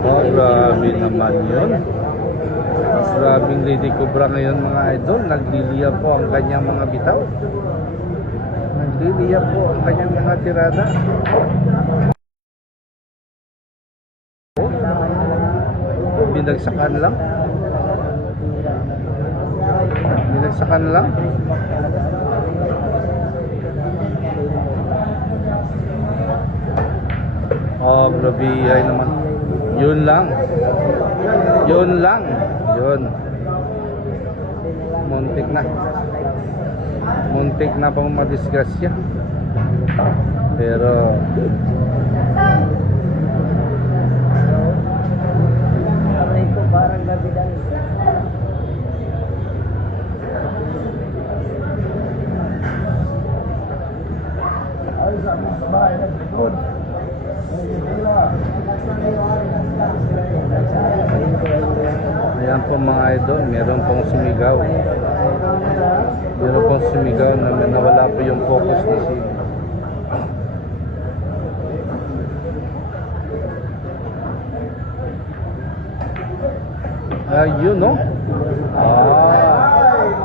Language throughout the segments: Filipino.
Oh, grabe naman yun. Grabing Lady Cobra ngayon mga idol. Nagliliya po ang kanyang mga bitaw. Nagliliya po ang kanyang mga tirada. Binagsakan lang. Binagsakan lang. Oh, grabe ay naman. Yun lang. Yun lang. Yun. Muntik na. Muntik na pang madisgrasya. Pero Aray ko parang gabi lang. Ay, sa bahay na likod. ayan po mga idol, meron pong sumigaw. Meron pong sumigaw na nawala po yung focus ni Shin. Ayun no?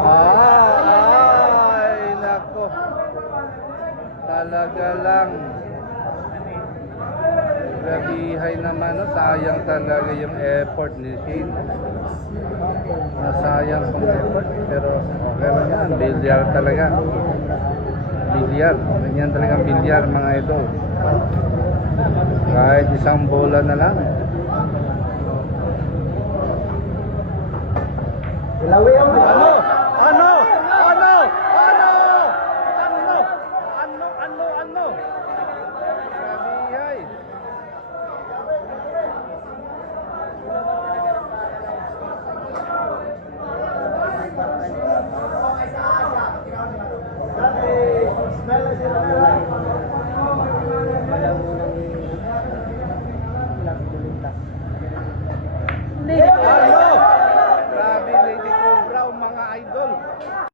Ay, nako. Talaga lang. Grabihay naman, no? Sayang talaga yung effort ni Shane. Nasayang pang effort, pero okay lang yan. Bilyar talaga. Bilyar. Ganyan talagang bilyar mga idol. Kahit isang bola na lang. Ilawi ang Ano? Ano? Ano? Ano? Grabihay.